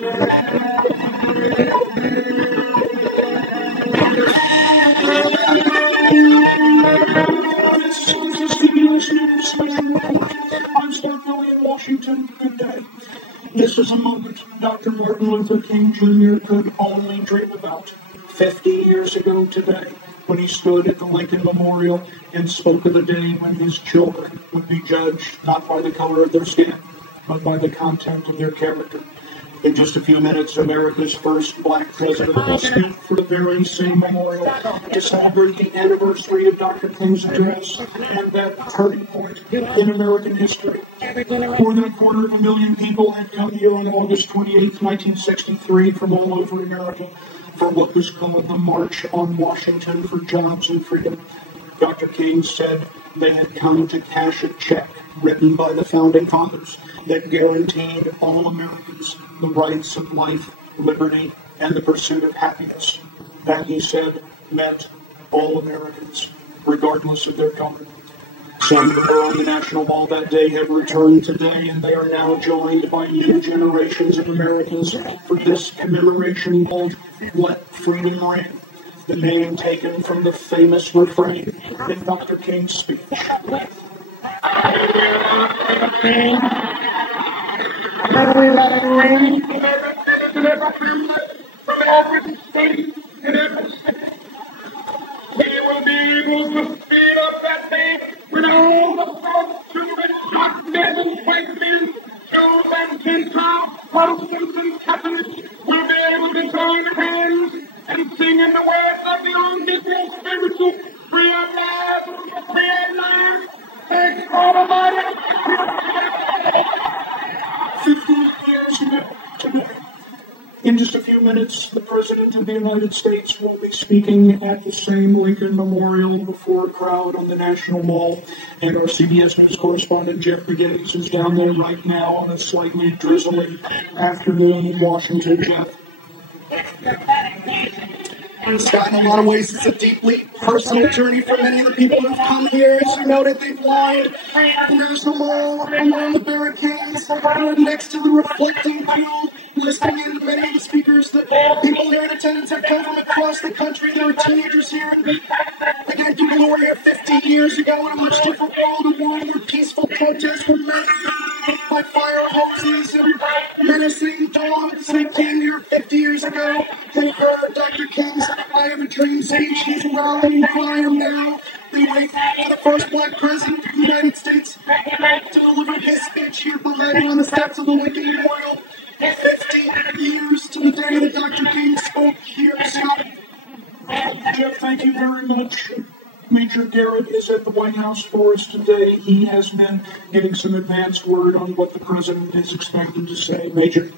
CBS News. I'm Scott Kelly in Washington. Good day. This is a moment Dr. Martin Luther King Jr. could only dream about 50 years ago today, when he stood at the Lincoln Memorial and spoke of the day when his children would be judged not by the color of their skin, but by the content of their character. In just a few minutes, America's first black president will speak for the very same memorial to celebrate the anniversary of Dr. King's address and that turning point in American history. More than 250,000 people had come here on August 28, 1963 from all over America for what was called the March on Washington for Jobs and Freedom. Dr. King said they had come to cash a check written by the Founding Fathers that guaranteed all Americans the rights of life, liberty, and the pursuit of happiness. That, he said, meant all Americans, regardless of their color. Some who were on the National Mall that day have returned today, and they are now joined by new generations of Americans for this commemoration called Let Freedom Ring, the name taken from the famous refrain in Dr. King's speech. Let it ring in every family, from every state and every city. We will be able to speed up that day when all the folks who have been men and white men, Jews and Gentiles, Protestants and Catholics will be able to join hands and sing in the words of the old Negro spiritual, free at last, free at last, thanks God Almighty. 50 years today. In just a few minutes, the President of the United States will be speaking at the same Lincoln Memorial before a crowd on the National Mall. And our CBS News correspondent, Jeff Begins, is down there right now on a slightly drizzly afternoon in Washington. Jeff. Scott, in a lot of ways, it's a deeply personal journey for many of the people who've come here. As you noted, they've lined the National Mall along the barricades, next to the reflecting field, listening in to many of the speakers that people here in attendance have come from across the country. There are teenagers here, and again, people who were here 50 years ago in a much different world, a world where peaceful protests were met by fire hoses and menacing dogs. They came here 50 years ago. They heard Dr. King's I Have a Dream speech. He's rallying behind him now. They wait for the first black president of the United States to deliver his speech here behind him on the steps of the Lincoln Memorial. 50 years to the day that Dr. King spoke here. Scott. Jeff, thank you very much. Major Garrett is at the White House for us today. He has been getting some advanced word on what the president is expected to say. Major.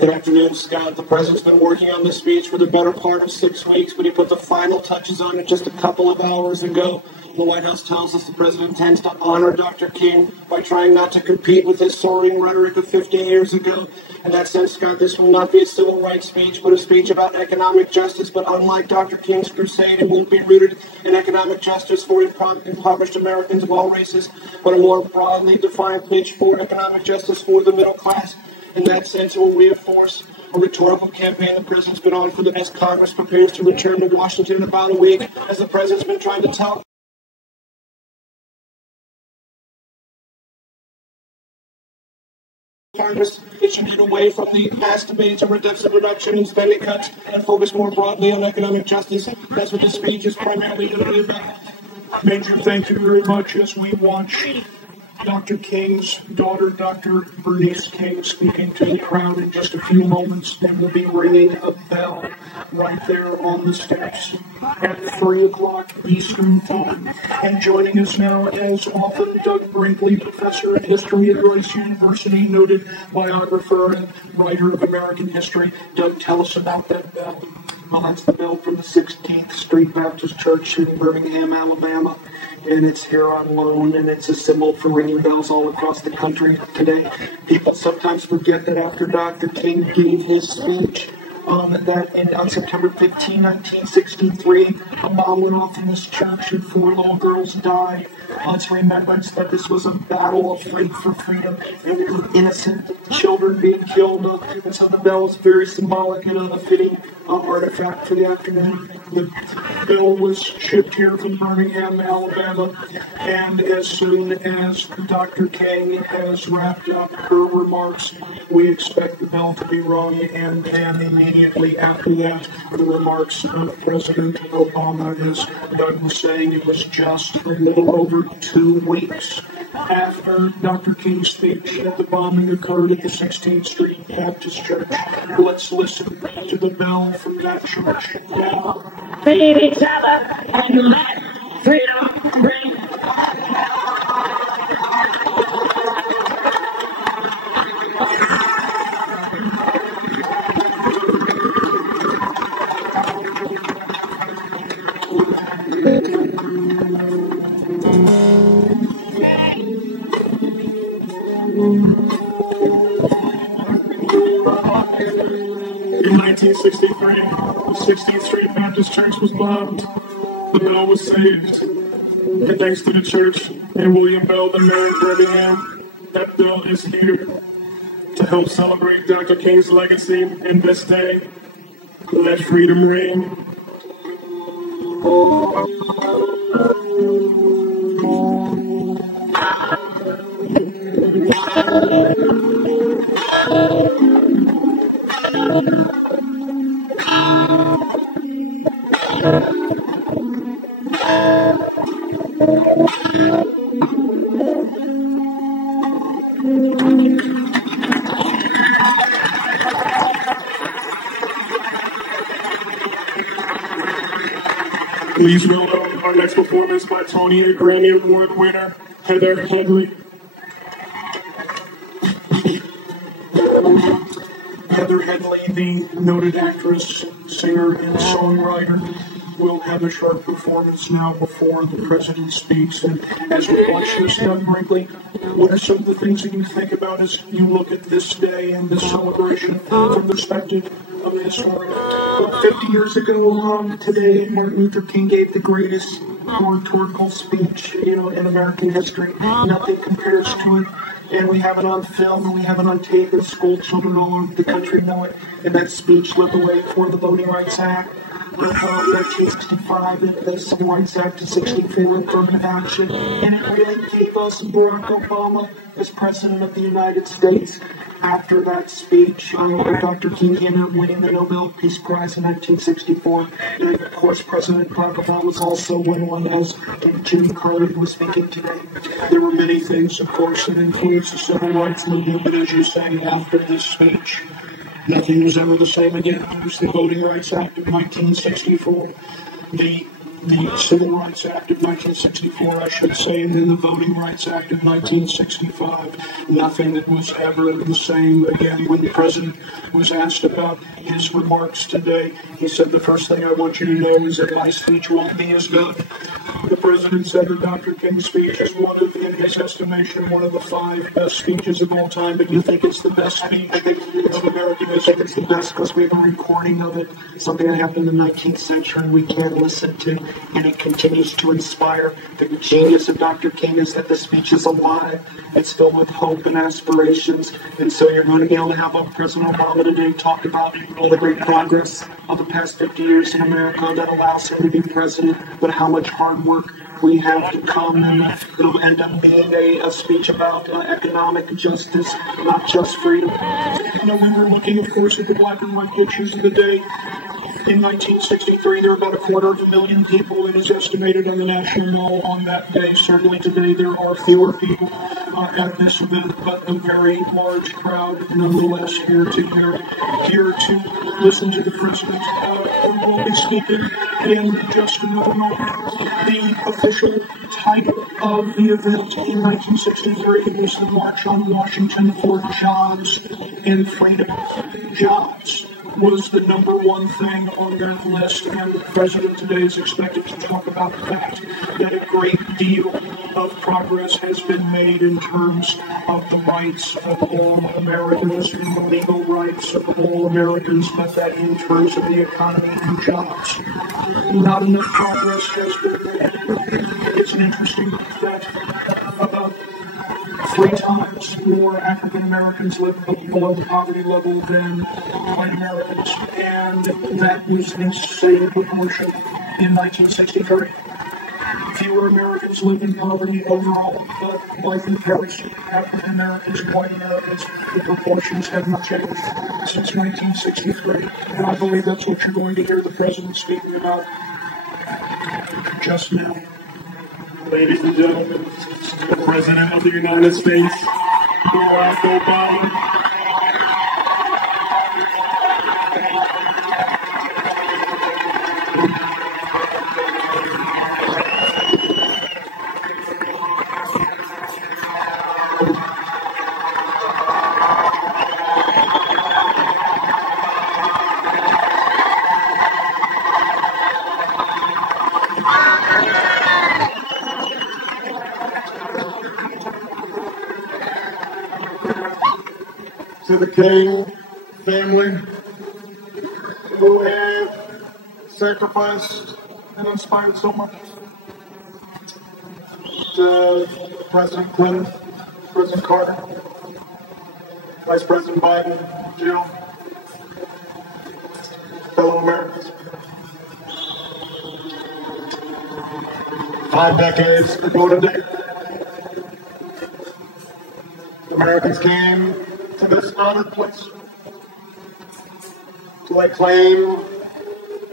Good afternoon, Scott. The president's been working on this speech for the better part of 6 weeks, but he put the final touches on it just a couple of hours ago. The White House tells us the president intends to honor Dr. King by trying not to compete with his soaring rhetoric of 50 years ago. In that sense, Scott, this will not be a civil rights speech, but a speech about economic justice. But unlike Dr. King's crusade, it won't be rooted in economic justice for impoverished Americans of all races, but a more broadly defined speech for economic justice for the middle class. In that sense, it will reinforce a rhetorical campaign the president's been on for the as Congress prepares to return to Washington in about a week, as the president's been trying to tell Congress it should get away from the past debates over deficit reduction and spending cuts and focus more broadly on economic justice. That's what this speech is primarily going to be about. Major, thank you very much. As we watch Dr. King's daughter, Dr. Bernice King, speaking to the crowd in just a few moments, and will be ringing a bell right there on the steps at 3 o'clock Eastern Time. And joining us now, as often, Doug Brinkley, professor of history at Rice University, noted biographer and writer of American history. Doug, tell us about that bell. Well, that's the bell from the 16th Street Baptist Church in Birmingham, Alabama. And it's here on loan, and it's a symbol for ringing bells all across the country today. People sometimes forget that after Dr. King gave his speech, that on September 15, 1963, a bomb went off in this church and 4 little girls died. It's remembered that this was a battle of fight for freedom and innocent children being killed. And so the bell is very symbolic and a fitting artifact for the afternoon. The bell was shipped here from Birmingham, Alabama, and as soon as Dr. King has wrapped up her remarks, we expect the bell to be rung, and then immediately after that, the remarks of President Obama is done saying it was just a little over 2 weeks after Dr. King's speech that the bombing occurred at the 16th Street Baptist Church. Let's listen to the bell from that church now. Feed each other and let freedom ring. In 1963, the 16th Street Baptist Church was bombed. The bell was saved. And thanks to the church and William Bell, the mayor of Birmingham, that bell is here to help celebrate Dr. King's legacy in this day. Let freedom ring. Please welcome our next performance by Tony and Grammy Award winner, Heather Headley. Heather Headley, the noted actress, singer, and songwriter, will have a short performance now before the president speaks. And as we watch this, Doug Brinkley, what are some of the things that you think about as you look at this day and this celebration from the perspective of the historian? 50 years ago today, Martin Luther King gave the greatest oratorical speech, in American history. Nothing compares to it. And we have it on film, and we have it on tape, and school children all over the country know it. And that speech led the way for the Voting Rights Act, 1965, the Civil Rights Act of 64, affirmative action. And it really gave us Barack Obama as President of the United States. After that speech, Dr. King ended up winning the Nobel Peace Prize in 1964. And of course, President Barack Obama was also one as Jimmy Carter, who was speaking today. There were many things, of course, that influenced the civil rights movement, but as you say, after this speech, nothing was ever the same again. It was the Voting Rights Act of 1964, the Civil Rights Act of 1964, I should say, and then the Voting Rights Act of 1965. Nothing that was ever the same again. When the president was asked about his remarks today, he said, the first thing I want you to know is that my speech won't be as good. The president said that Dr. King's speech is in his estimation, one of the 5 best speeches of all time. But you think it's the best speech of American history? I think it's the best because we have a recording of it, something that happened in the 19th century we can't listen to. And it continues to inspire. The genius of Dr. King is that the speech is alive. It's filled with hope and aspirations. And so you're going to be able to have President Obama today talk about all the great progress of the past 50 years in America that allows him to be president, but how much hard work we have to come, and it'll end up being a speech about economic justice, not just freedom. We were looking, of course, at the black and white pictures of the day. In 1963, there were about 250,000 people, it is estimated, on the National Mall on that day. Certainly today there are fewer people at this event, but a very large crowd nonetheless here to listen to the president, who will be speaking in just another moment. The official title of the event in 1963 was the March on Washington for Jobs and Freedom. Jobs. was the number one thing on that list, and the president today is expected to talk about the fact that a great deal of progress has been made in terms of the rights of all Americans and the legal rights of all Americans, but that in terms of the economy and jobs, not enough progress has been made. It's an interesting fact. About 3 times more African Americans live below the poverty level than white Americans, and that was an insane proportion in 1963. Fewer Americans live in poverty overall, but by comparison, African Americans and white Americans, the proportions have not changed since 1963, and I believe that's what you're going to hear the president speaking about just now. Ladies and gentlemen, the President of the United States, Barack Obama. To the King family, who have sacrificed and inspired so much. To President Clinton, President Carter, Vice President Biden, Jill, fellow Americans. 5 decades ago today, Americans came to this honored place to lay claim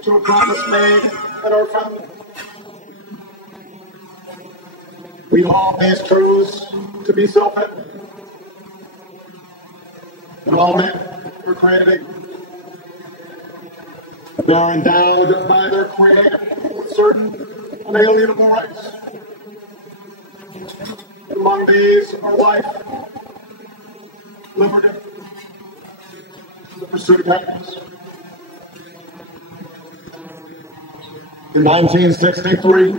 to a promise made at our founding. We all these truths to be self-evident. And all men were created equal. They are endowed by their Creator with certain unalienable rights. Among these are life, liberty, the pursuit of happiness. In 1963,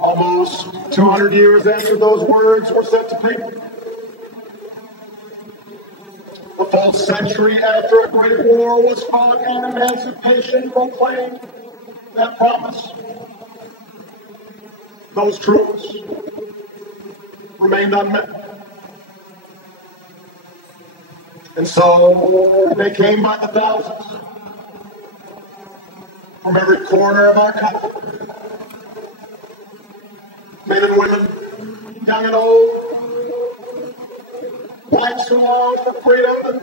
almost 200 years after those words were set to paper, a full century after a great war was fought and emancipation proclaimed, that promise, those truths remained unmet. And so they came by the thousands from every corner of our country. Men and women, young and old, whites who long for freedom,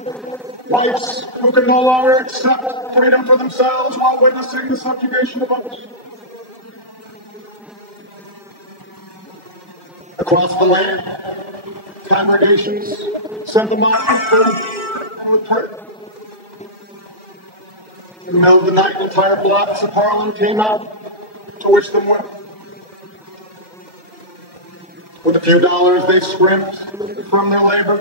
whites who can no longer accept freedom for themselves while witnessing the subjugation of others. Across the land, congregations sent them out with prayer. In the middle of the night, entire blocks of Harlem came out to wish them well. With a few dollars, they scrimped from their labor.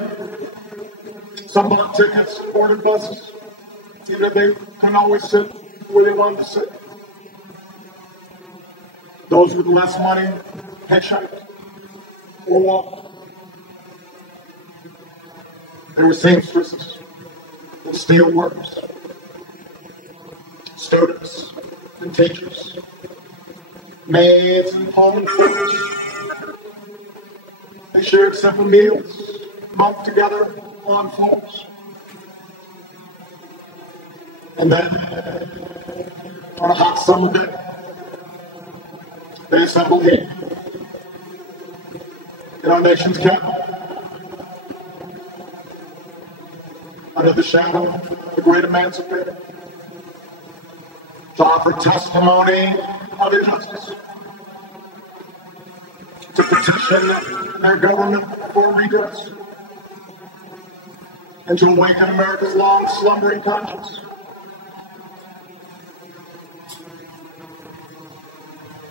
Some bought tickets, boarded buses. Even if they couldn't always sit where they wanted to sit. Those with less money hitchhiked or walked. There were seamstresses and steel workers, students and teachers, maids and home improvers. They shared simple meals, bunked together on floors. And then, on a hot summer day, they assembled here in our nation's capital, under the shadow of the great emancipator, to offer testimony of injustice, to petition their government for redress, and to awaken America's long slumbering conscience.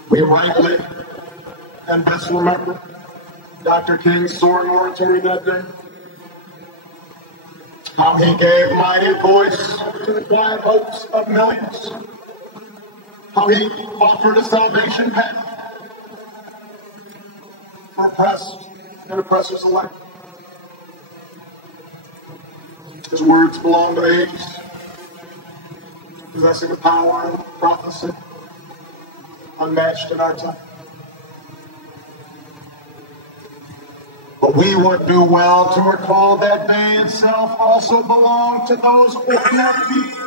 We rightly and best remember Dr. King's soaring oratory that day. How he gave mighty voice to the quiet hopes of millions. How he offered a salvation path for oppressed and oppressors alike. His words belong to ages, possessing the power and prophecy unmatched in our time. But we would do well to recall that day itself also belonged to those ordinary people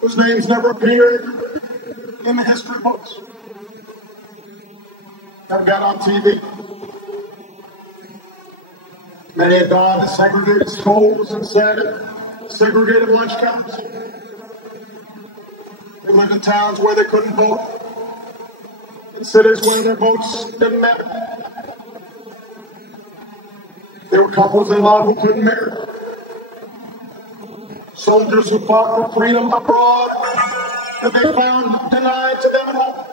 whose names never appeared in the history books, never got on TV. Many had gone to segregated schools and segregated lunch counters. They lived in towns where they couldn't vote, in cities where their votes didn't matter. There were couples in love who couldn't marry. Soldiers who fought for freedom abroad that they found denied to them at home.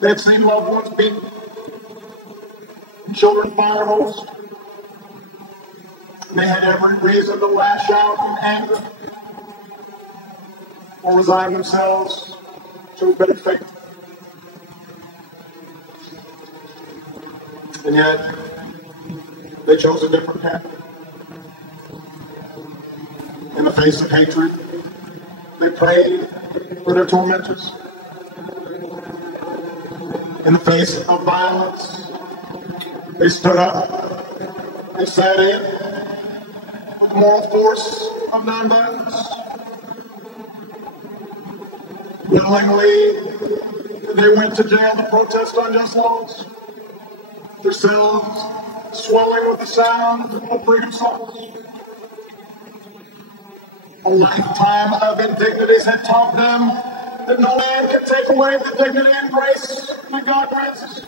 They had seen loved ones beaten, children fire-hosed. They had every reason to lash out in anger or resign themselves to a bitter fate. And yet, they chose a different path. In the face of hatred, they prayed for their tormentors. In the face of violence, they stood up. They sat in with the moral force of nonviolence. Willingly, they went to jail to protest unjust laws. Their cells swelling with the sound of freedom songs. A lifetime of indignities had taught them that no man can take away the dignity and grace that God grants us.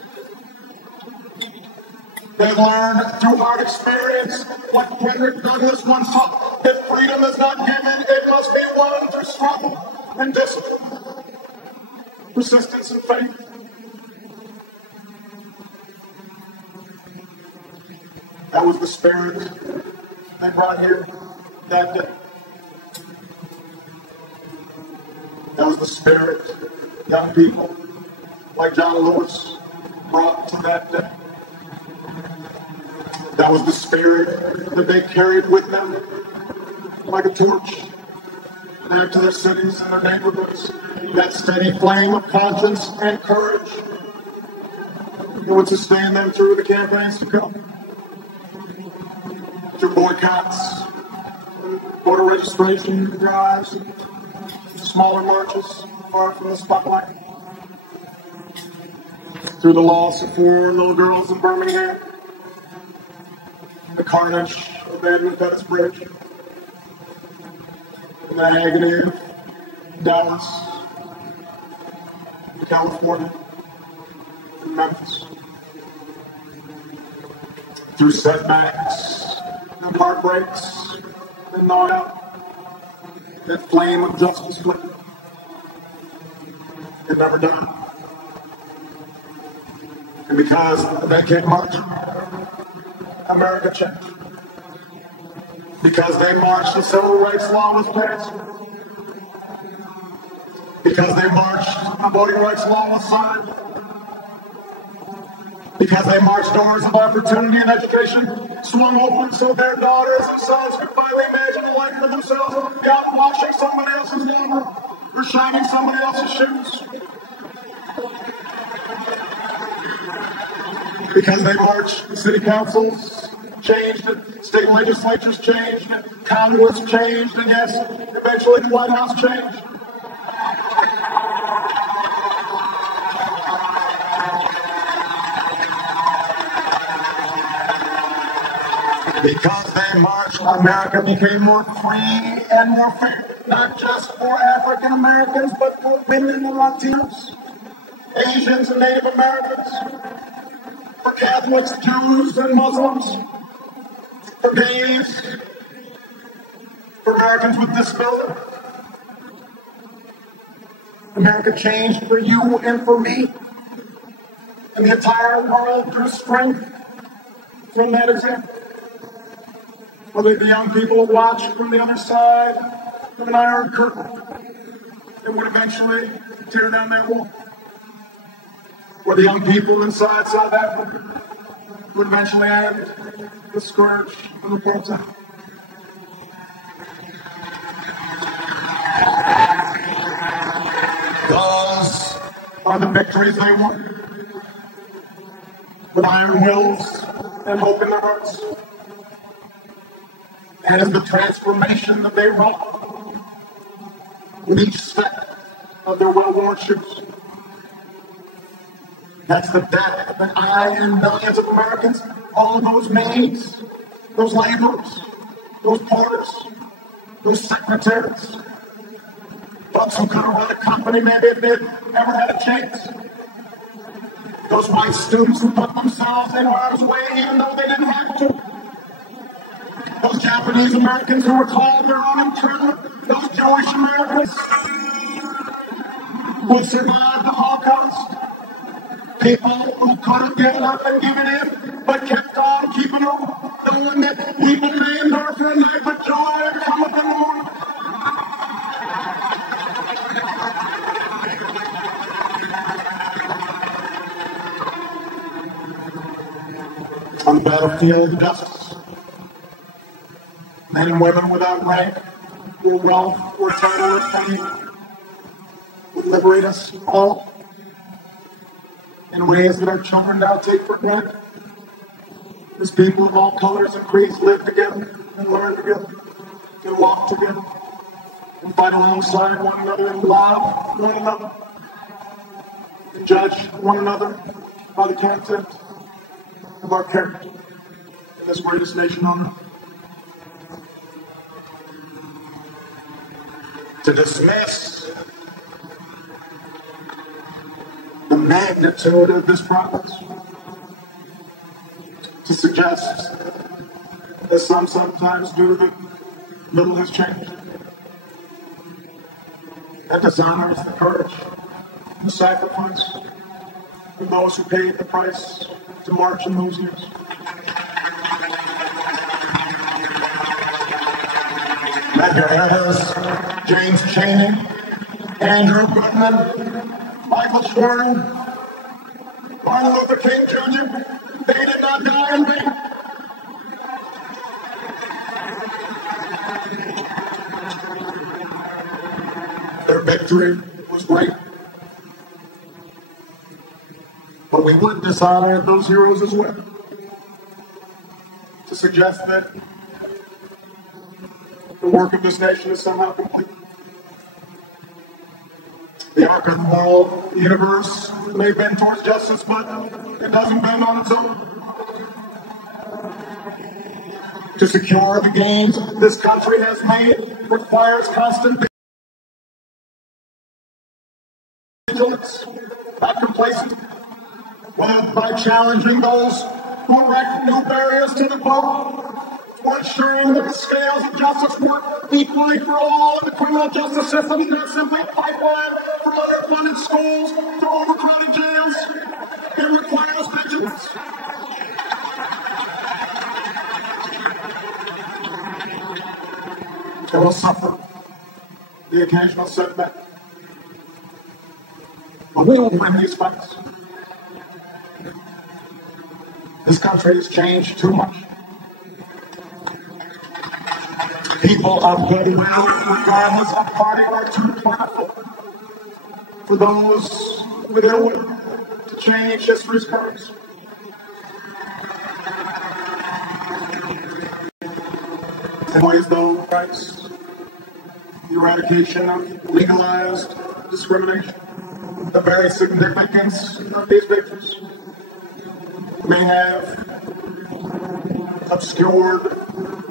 They've learned through hard experience, like Frederick Douglass once taught, if freedom is not given, it must be won through struggle and discipline, persistence and faith. That was the spirit they brought here that day. That was the spirit young people like John Lewis brought to that day. That was the spirit that they carried with them like a torch back to their cities and their neighborhoods. That steady flame of conscience and courage that would sustain them through the campaigns to come. Through boycotts, voter registration drives, smaller marches far from the spotlight. Through the loss of 4 little girls in Birmingham, the carnage of Edmund Pettus Bridge, and the agony of Dallas, California, and Memphis. Through setbacks and heartbreaks and gnawed out, that flame of justice flame. It never died. And because they came marching, America changed. Because they marched, the civil rights law was passed. Because they marched, the voting rights law was signed. Because they marched, doors of opportunity and education swung open so their daughters and sons could finally imagine a life for themselves without washing somebody else's lumber or shining somebody else's shoes. Because they marched, city councils changed, state legislatures changed, Congress changed, and yes, eventually the White House changed. Because they marched, America became more free and more fair, not just for African Americans, but for women and Latinos, Asians and Native Americans, for Catholics, Jews, and Muslims, for gays, for Americans with disabilities. America changed for you and for me, and the entire world drew strength from that example. Or the young people who watched from the other side of an iron curtain that would eventually tear down that wall. Or the young people inside South Africa would eventually end the scourge of apartheid. Those are the victories they won. With iron wills and hope in their hearts. That is the transformation that they wrought with each step of their well-worn shoes. That's the debt that I and millions of Americans, all of those maids, those laborers, those porters, those secretaries, folks who could have run a company maybe if they'd ever had a chance. Those white students who put themselves in harm's way even though they didn't have to. Those Japanese Americans who were called their own internment. Those Jewish Americans who survived the Holocaust. People who could have given up and given in, but kept on keeping on, knowing that people may endure for a night, but joy cometh in the morning. On the battlefield of justice, men and women without rank, or wealth, or title, or fame, would liberate us all in ways that our children now take for granted. As people of all colors and creeds live together, and learn together, and walk together, and fight alongside one another, and love one another, and judge one another by the content of our character in this greatest nation on earth. To dismiss the magnitude of this progress, to suggest, as some sometimes do, that little has changed, that dishonors the courage, the sacrifice of those who paid the price to march in those years. Medgar Evers, James Chaney, Andrew Goodman, Michael Schwerner, Martin Luther King Jr., they did not die in vain. Their victory was great. But we would dishonor those heroes as well. To suggest that the work of this nation is somehow complete. The arc of the moral universe may bend towards justice, but it doesn't bend on its own. To secure the gains this country has made requires constant vigilance, not complacent, but by challenging those who erect new barriers to the vote, for ensuring that the scales of justice work equally for all in the criminal justice system is not simply a pipeline from underfunded schools to overcrowded jails. It requires vigilance. It will suffer the occasional setback, but we will win these fights. This country has changed too much. People of goodwill, regardless of party, are too plentiful for those with ill will to change history's course. In ways though rights, the eradication of legalized discrimination, the very significance of these victories may have obscured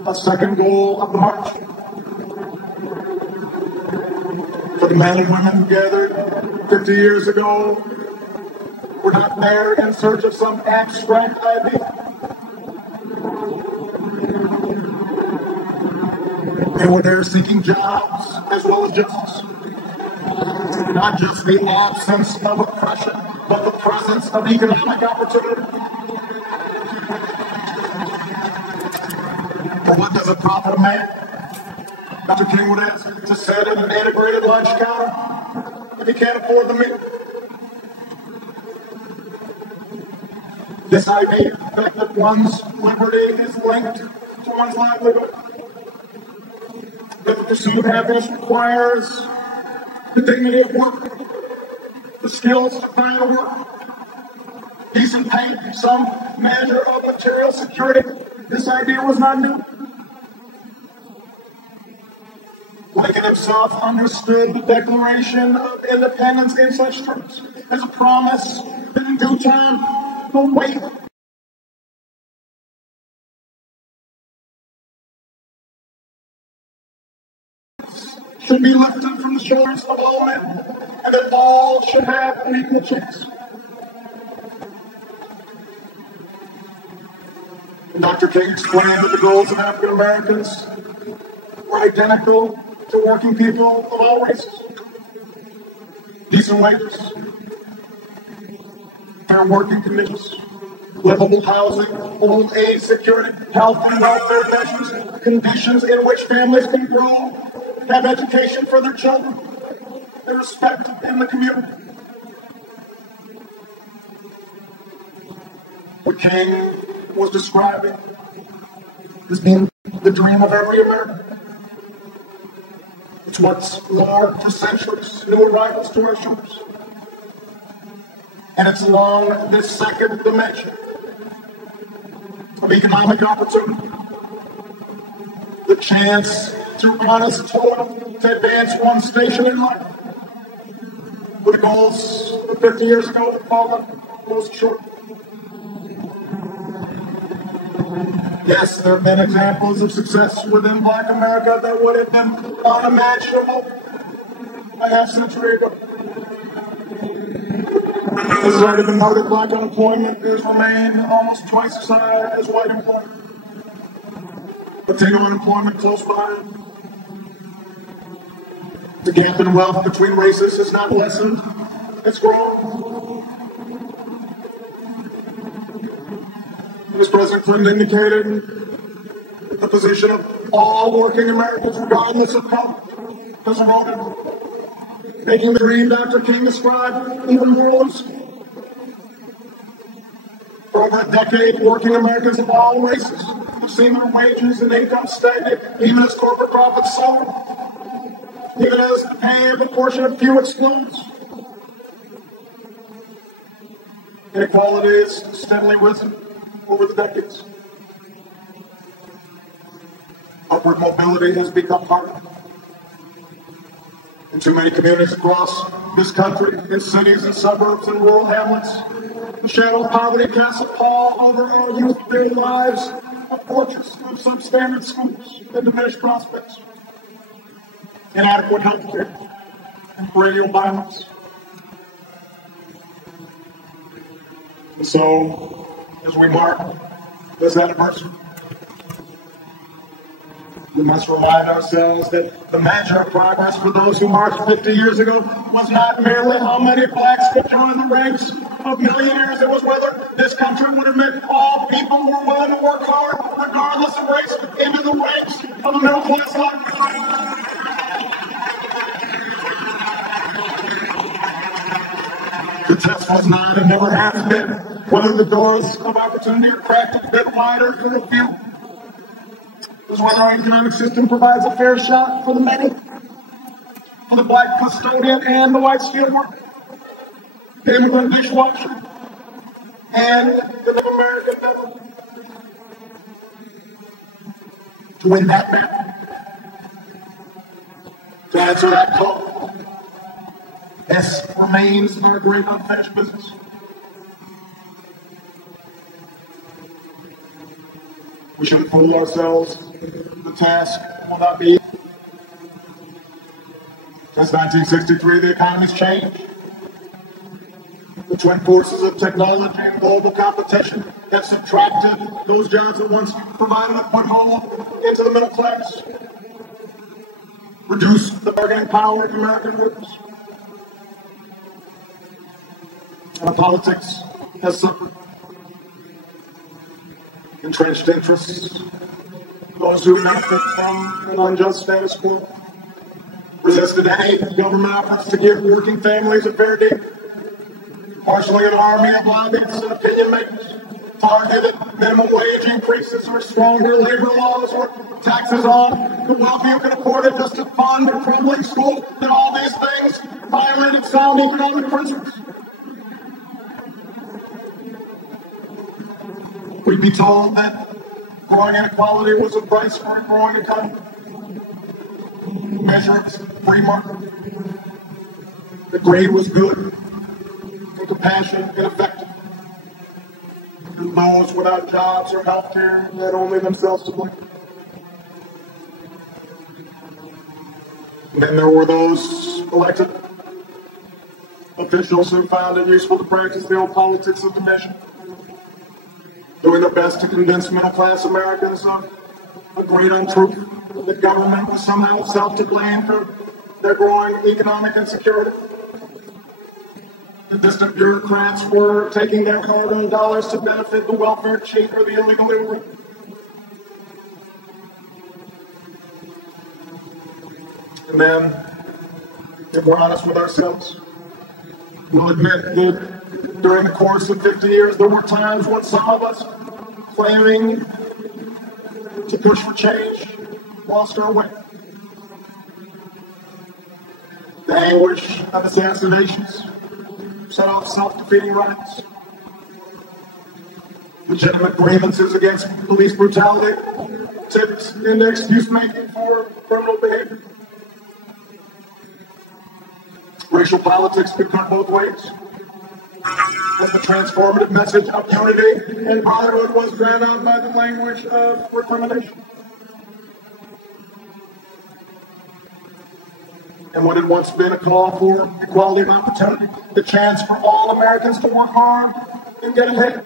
a second goal of the march. For the men and women who gathered 50 years ago were not there in search of some abstract idea. They were there seeking jobs as well as justice. Not just the absence of oppression, but the presence of economic opportunity. And what does it profit a man? Dr. King would ask, to sit at an integrated lunch counter if he can't afford the meal. This idea that one's liberty is linked to one's livelihood, that the pursuit of happiness requires the dignity of work, the skills to find a work, decent pay, some measure of material security. This idea was not new. Lincoln himself understood the Declaration of Independence in such terms as a promise that in due time the weight should be lifted from the shoulders of all men, and that all should have an equal chance. Dr. King explained that the goals of African Americans were identical to working people of all races. Decent wages, fair working conditions, livable housing, old age security, health and welfare measures, conditions in which families can grow, have education for their children, and respect in the community. What King was describing as being the dream of every American. It's what's moored for centuries, new arrivals to our shores. And it's along this second dimension of economic opportunity, the chance through honest toil to advance one station in life, with the goals 50 years ago fallen most short. Yes, there have been examples of success within Black America that would have been unimaginable a half-century ago. This has already been noted. Black unemployment has remained almost twice as high as white employment. Latino unemployment close by. The gap in wealth between races has not lessened. It's grown. As President Clinton indicated, the position of all working Americans, regardless of color, has eroded, making the dream Dr. King described even more elusive. For over a decade, working Americans of all races have seen their wages and income stagnate, even as corporate profits soar, even as the pay of a portion of few explodes. Inequality has steadily risen over the decades. Upward mobility has become harder. In too many communities across this country, in cities and suburbs and rural hamlets, the shadow of poverty casts a pall over our youth, their lives, a fortress of substandard schools and diminished prospects, inadequate health care, and perennial violence. And so, as we mark this anniversary, we must remind ourselves that the measure of progress for those who marched 50 years ago was not merely how many blacks could join the ranks of millionaires. It was whether this country would admit all people who were willing to work hard, regardless of race, into the ranks of the middle class life. The test was not and never has been whether the doors of opportunity are cracked a bit wider for the few. It was whether our economic system provides a fair shot for the many, for the black custodian and the white skilled worker, the immigrant dishwasher, and the Native American veteran. To win that battle, to answer that call, this remains our great unfinished business. We shouldn't fool ourselves. The task will not be easy. Since 1963, the economy's changed. The twin forces of technology and global competition have subtracted those jobs that once provided a foothold into the middle class, reduced the bargaining power of American workers. And the politics has suffered. Entrenched interests, those who benefit from an unjust status quo, resisted any government efforts to give working families a fair deal, partially an army of lobbyists and opinion makers, targeted minimum wage increases or stronger labor laws or taxes on the wealthy who can afford it just to fund a crumbling school, and all these things violated sound economic principles. We'd be told that growing inequality was a price for a growing economy, a measure of free market. The greed was good, and compassion and effective. And those without jobs or health care had only themselves to blame. And then there were those elected officials who found it useful to practice the old politics of division, doing their best to convince middle-class Americans of a great untruth, that government was somehow itself to blame for their growing economic insecurity. The distant bureaucrats were taking their hard-earned dollars to benefit the welfare cheat or the illegal immigrant. And then, if we're honest with ourselves, we'll admit that during the course of 50 years, there were times when some of us, claiming to push for change, lost our way. The anguish of assassinations set off self-defeating riots. Legitimate grievances against police brutality tipped into excuse-making for criminal behavior. Racial politics could cut both ways, as the transformative message of unity and brotherhood was drowned out by the language of recrimination. And what had once been a call for equality of opportunity, the chance for all Americans to work hard and get ahead,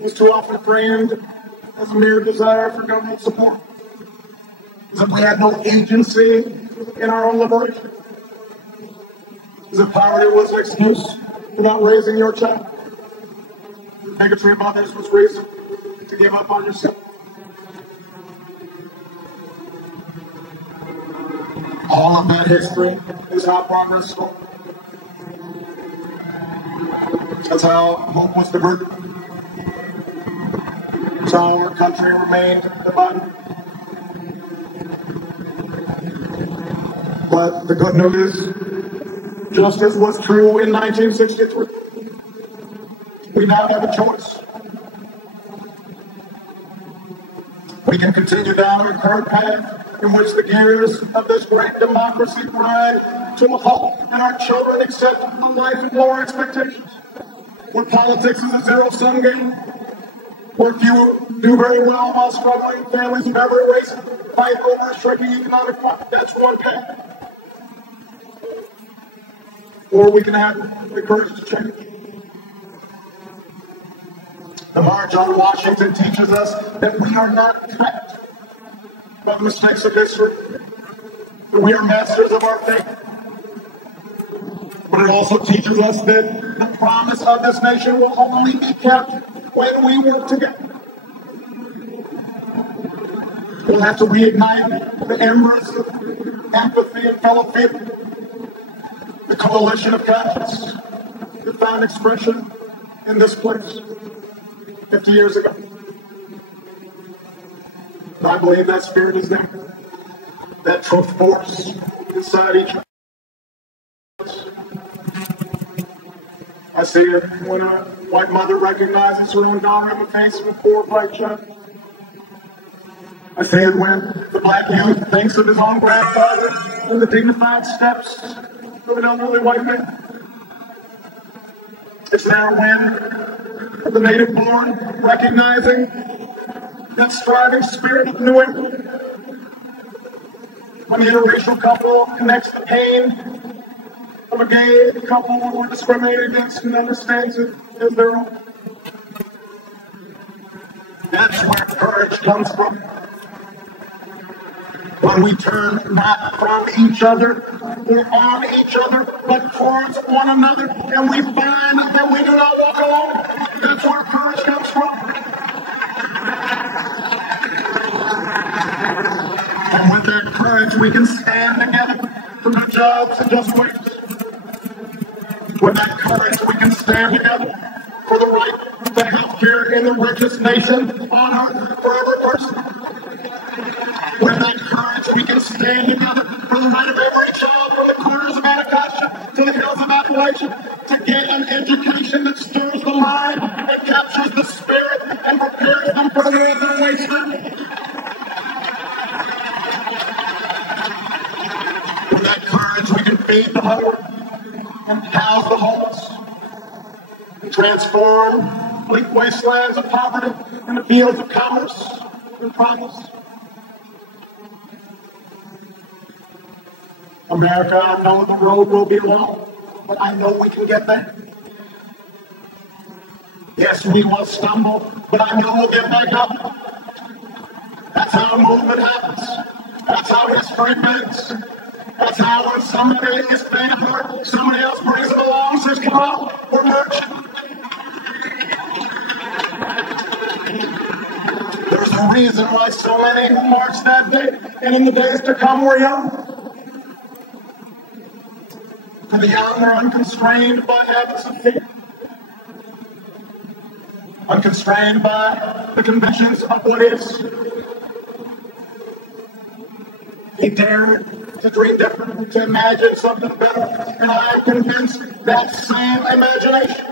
was too often framed as a mere desire for government support, as if we had no agency in our own liberation, as if poverty was an excuse for not raising your child. Bigotry of others was reason to give up on yourself. All of that history is how progress started. That's how hope was diverted. That's how our country remained divided. But the good news is, just as was true in 1963, we now have a choice. We can continue down our current path in which the gears of this great democracy grind to a halt, and our children accept the life and lower expectations, where politics is a zero-sum game, where few do very well while struggling families of every race fight over a shrinking economic pie. That's one path. Or we can have the courage to change. The March on Washington teaches us that we are not trapped by the mistakes of history, that we are masters of our fate. But it also teaches us that the promise of this nation will only be kept when we work together. We'll have to reignite the embers of empathy and fellow feeling, the coalition of conscience that found expression in this place 50 years ago. And I believe that spirit is there, that truth force inside each of us. I see it when a white mother recognizes her own daughter in the face of a poor black child. I see it when the black youth thinks of his own grandfather in the dignified steps of an elderly white man. It's there when the native born recognizing that striving spirit of New England, when the interracial couple connects the pain of a gay couple who were discriminated against and understands it as their own. That's where courage comes from. When we turn not from each other or on each other, but towards one another, and we find that we do not walk alone. That's where courage comes from. courage, we can stand together for good jobs and just wages. With that courage, we can stand together for the right to health care in the richest nation on earth for every person. With that courage, we can stand together for the right of every child from the corners of Anacostia to the hills of Appalachia to get an education that stirs the mind and captures the spirit and prepares them for the earth and wasteland. With that courage, we can feed the hungry and house the homeless and transform bleak wastelands of poverty into fields of commerce and promise. America, I know the road will be long, but I know we can get there. Yes, we will stumble, but I know we'll get back up. That's how movement happens. That's how history makes. That's how when somebody is faint of heart, somebody else brings them along and says, come on, we're marching. There's a reason why so many marched that day, and in the days to come we're young. For the young are unconstrained by habits of fear, unconstrained by the convictions of what is. They dare to dream different, to imagine something better, and I am convinced that same imagination,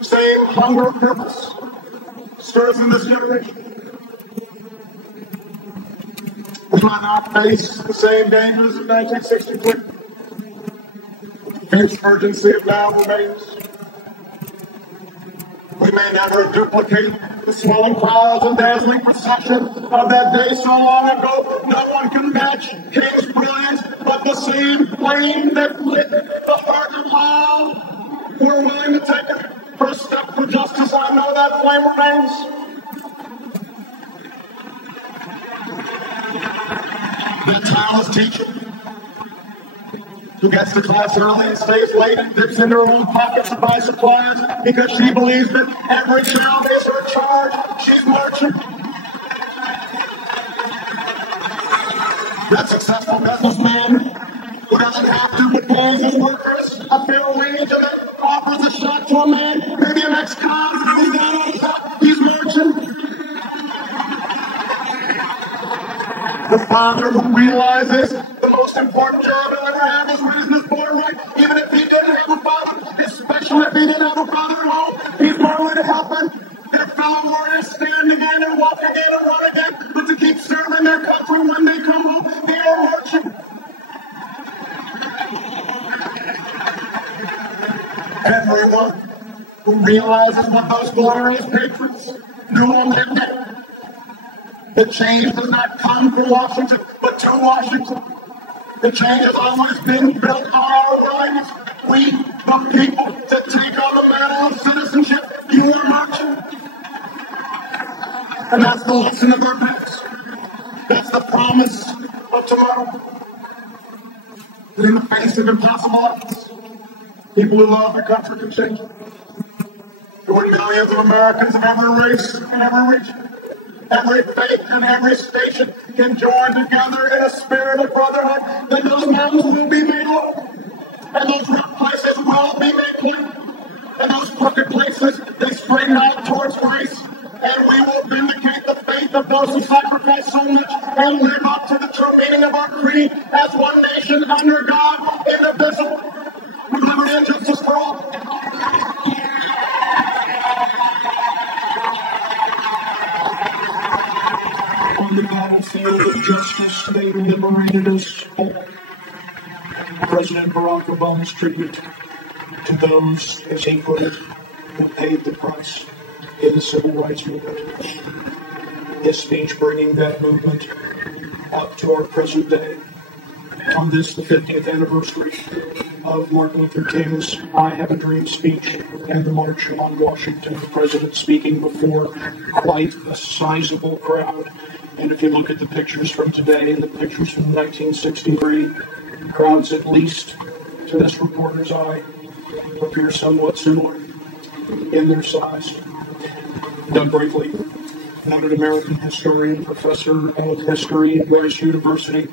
same hunger of purpose, stirs in this generation. We might not face the same dangers of 1963. Fierce urgency of now remains. We may never duplicate the swelling crowds and dazzling procession of that day so long ago. No one can match King's brilliance, but the same flame that lit the heart of all who are willing to take it first step for justice. I know that flame remains. That tireless teacher who gets to class early and stays late and dips into her own pockets to buy supplies because she believes that every child is her charge. She's marching. That successful businessman who doesn't have to but pays his workers a fair wage and then offers a shot to a man, maybe an ex-con who's down on the top. He's marching. The father who realizes the most important job he'll ever have is raising his boy right, even if he didn't have a father, especially if he didn't have a father at home. He's more willing to help their fellow warriors stand again and walk again and run again, but to keep serving their country when they come home, they are marching. Everyone who realizes what those glorious patriots knew on that day. The change does not come from Washington, but to Washington. The change has always been built on our willingness, we, the people, to take on the mantle of citizenship. You are marching. And that's the lesson of our past. That's the promise of tomorrow. That in the face of impossible odds, people who love their country can change it. And when millions of Americans of every race and every region, every faith and every station can join together in a spirit of brotherhood, then those mountains will be made low, and those rough places will be made clean, and those crooked places, they straighten out towards grace, and we will vindicate the faith of those who sacrifice so much and live up to the true meaning of our creed as one nation under God, indivisible, with liberty and justice for all. On the battlefield of justice, they liberated us all. President Barack Obama's tribute to those, as he put it, who paid the price in the civil rights movement. His speech bringing that movement up to our present day. On this, the 50th anniversary of Martin Luther King's I Have a Dream speech and the March on Washington, the president speaking before quite a sizable crowd. And if you look at the pictures from today and the pictures from 1963, crowds, at least to this reporter's eye, appear somewhat similar in their size. Done briefly, noted American historian, professor of history at Rice University.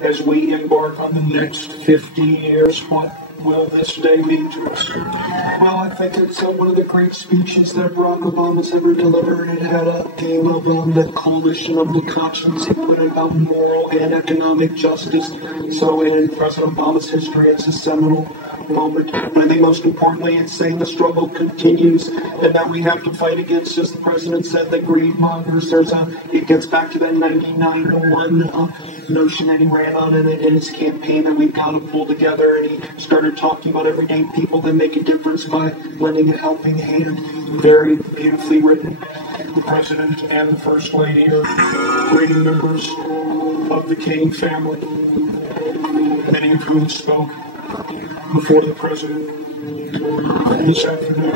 As we embark on the next 50 years, what will this day mean to us? Well, I think it's one of the great speeches that Barack Obama's ever delivered. It had a theme of the coalition of the conscience. He put about moral and economic justice. So in President Obama's history, it's a seminal moment. But I think most importantly, it's saying the struggle continues and that we have to fight against, as the president said, the greed mongers. It gets back to that 9901 notion that he ran on in his campaign that we've got to pull together, and he started talking about everyday people that make a difference by lending a helping hand. Very beautifully written. The president and the first lady are great members of the King family, many of whom spoke before the president this afternoon.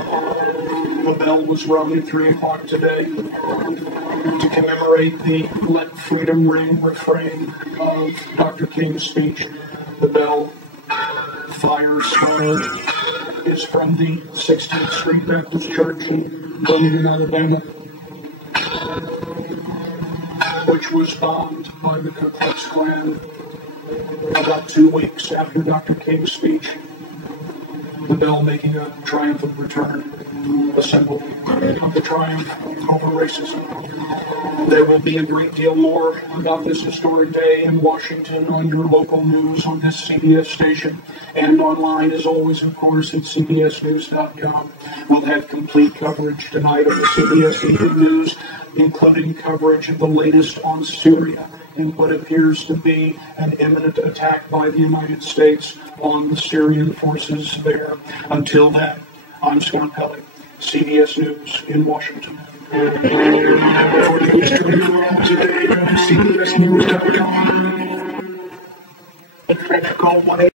The bell was rung at 3 o'clock today to commemorate the "Let Freedom Ring" refrain of Dr. King's speech. The bell, fire square, is from the 16th Street Baptist Church in Birmingham, Alabama, which was bombed by the Ku Klux Klan about 2 weeks after Dr. King's speech. The bell making a triumphant return, a symbol of the triumph over racism. There will be a great deal more about this historic day in Washington on your local news on this CBS station and online, as always, of course, at CBSNews.com. We'll have complete coverage tonight on the CBS Evening News, including coverage of the latest on Syria and what appears to be an imminent attack by the United States on the Syrian forces there. Until then, I'm Scott Pelley, CBS News in Washington. For the history of today, CBSNews.com. Call 1-800